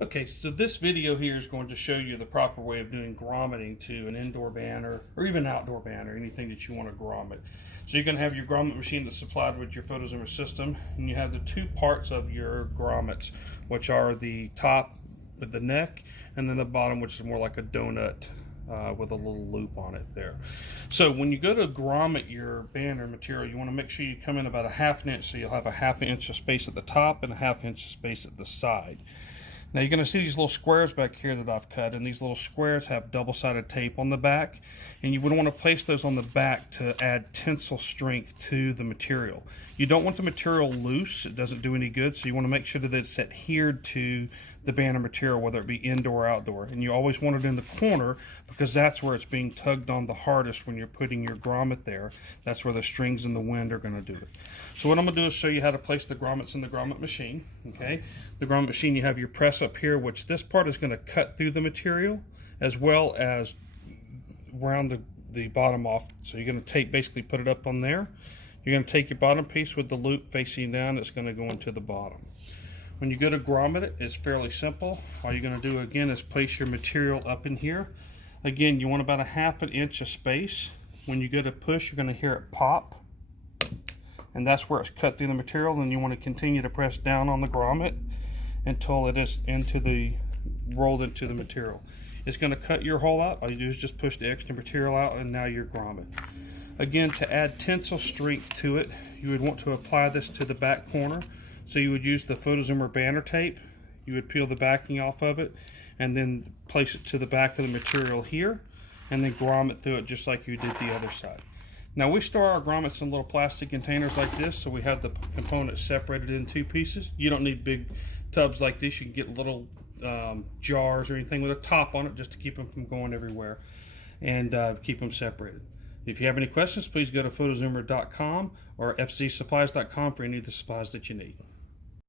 Okay, so this video here is going to show you the proper way of doing grommeting to an indoor banner or even outdoor banner, anything that you want to grommet. So you're going to have your grommet machine that's supplied with your photozoomer system, and you have the two parts of your grommets, which are the top with the neck and then the bottom, which is more like a donut with a little loop on it there. So when you go to grommet your banner material, you want to make sure you come in about a ½ inch, so you'll have a ½ inch of space at the top and a ½ inch of space at the side. Now you're going to see these little squares back here that I've cut, and these little squares have double-sided tape on the back, and you would want to place those on the back to add tensile strength to the material. You don't want the material loose, it doesn't do any good, so you want to make sure that it's adhered to the banner material, whether it be indoor or outdoor. And you always want it in the corner because that's where it's being tugged on the hardest when you're putting your grommet there. That's where the strings and the wind are going to do it. So what I'm going to do is show you how to place the grommets in the grommet machine. Okay, the grommet machine, you have your press up here, which this part is going to cut through the material as well as round the bottom off. So you're going to basically put it up on there. You're going to take your bottom piece with the loop facing down. It's going to go into the bottom. When you go to grommet it, it's fairly simple. All you're going to do again is place your material up in here. Again, you want about a ½ inch of space. When you go to push, you're going to hear it pop, and that's where it's cut through the material. And you want to continue to press down on the grommet until it is rolled into the material. It's going to cut your hole out. All you do is just push the extra material out, and now you're grommet. Again, to add tensile strength to it, you would want to apply this to the back corner. So you would use the photozoomer banner tape. You would peel the backing off of it and then place it to the back of the material here, and then grommet through it just like you did the other side. Now we store our grommets in little plastic containers like this, so we have the components separated in two pieces. You don't need big tubs like this. You can get little jars or anything with a top on it just to keep them from going everywhere and keep them separated. If you have any questions, please go to photozoomer.com or fzsupplies.com for any of the supplies that you need.